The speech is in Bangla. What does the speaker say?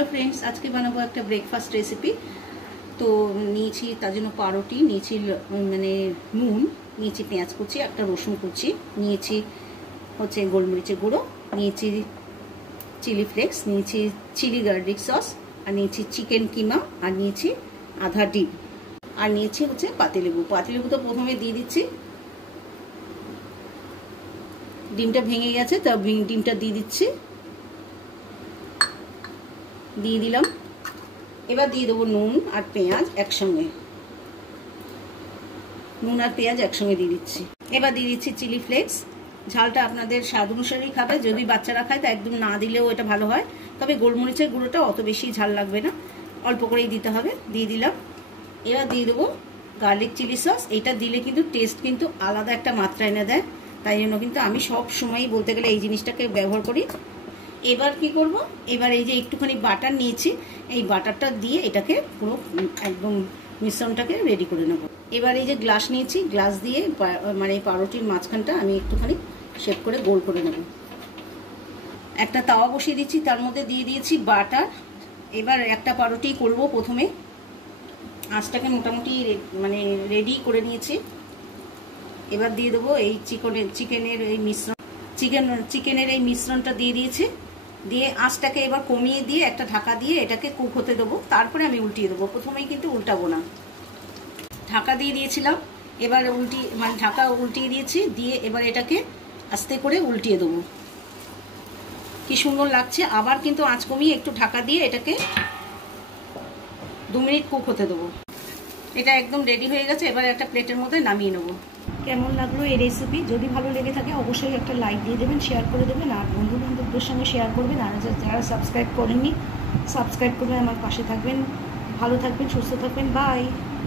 हेलो फ्रेंड्स, आज के बनाबो एक ब्रेकफास्ट रेसिपि। तो নিয়েছি তার জন্য পাউরুটি নিয়েছি, মানে নুন নিয়েছি, পেঁয়াজ কুচি, একটা রসুন কুচি নিয়েছি, হচ্ছে গোলমরিচের গুঁড়ো নিয়েছি, চিলি ফ্লেক্স নিয়েছি, চিলি গার্লিক সস, আর নিয়েছি চিকেন কিমা, আর নিয়েছি আধা ডিম, আর নিয়েছি হচ্ছে পাতিলেবু। পাতিলেবু তো প্রথমে দিয়ে দিচ্ছি। ডিমটা ভেঙে গেছে, তা ডিমটা দিয়ে দিচ্ছি, দিয়ে দিলাম। এবার দিয়ে দেবো নুন আর পেঁয়াজ একসঙ্গে, নুন আর পেঁয়াজ একসঙ্গে দিয়ে দিচ্ছি। এবার দিয়ে দিচ্ছি চিলি ফ্লেক্স। ঝালটা আপনাদের স্বাদ অনুসারেই খাবে, যদি বাচ্চারা খায় তা একদম না দিলেও এটা ভালো হয়, তবে গোলমরিচের গুঁড়োটা অত বেশি ঝাল লাগবে না, অল্প করেই দিতে হবে। দিয়ে দিলাম। এবার দিয়ে দেবো গার্লিক চিলি সস। এটা দিলে কিন্তু টেস্ট কিন্তু আলাদা একটা মাত্রা এনে দেয়, তাই জন্য কিন্তু আমি সব সময়ই বলতে গেলে এই জিনিসটাকে ব্যবহার করি। এবার কি করব, এবার এই যে একটুখানি বাটার নিয়েছি, এই বাটারটা দিয়ে এটাকে পুরো একদম মিশ্রণটাকে রেডি করে নেব। এবার এই যে গ্লাস নিয়েছি, গ্লাস দিয়ে মানে পাউরুটির মাঝখানটা আমি একটুখানি শেপ করে গোল করে নেব। একটা তাওয়া বসিয়ে দিচ্ছি, তার মধ্যে দিয়ে দিয়েছি বাটার। এবার একটা পাউরুটি করব প্রথমে। আঁচটাকে মোটামুটি মানে রেডি করে নিয়েছি। এবার দিয়ে দেবো এই চিকেনের এই মিশ্রণ, চিকেনের এই মিশ্রণটা দিয়ে দিয়েছি। দিয়ে আঁচটাকে এবার কমিয়ে দিয়ে একটা ঢাকা দিয়ে এটাকে কুক হতে দেবো, তারপরে আমি উল্টিয়ে দেবো। প্রথমেই কিন্তু উল্টাবো না। ঢাকা দিয়ে দিয়েছিলাম, এবার ঢাকা উল্টিয়ে দিয়েছি, দিয়ে এবার এটাকে আস্তে করে উল্টিয়ে দেবো। কি সুন্দর লাগছে। আবার কিন্তু আঁচ কমিয়ে একটু ঢাকা দিয়ে এটাকে 2 মিনিট কুক হতে দেবো। এটা একদম রেডি হয়ে গেছে। এবার একটা প্লেটের মধ্যে নামিয়ে নেবো। কেমন লাগলো এই রেসিপি? যদি ভালো লেগে থাকে অবশ্যই একটা লাইক দিয়ে দেবেন, শেয়ার করে দেবেন, আর বন্ধু বান্ধবদের সঙ্গে শেয়ার করবেন। আর যারা সাবস্ক্রাইব করেননি সাবস্ক্রাইব করে আমার পাশে থাকবেন। ভালো থাকবেন, সুস্থ থাকবেন। বাই।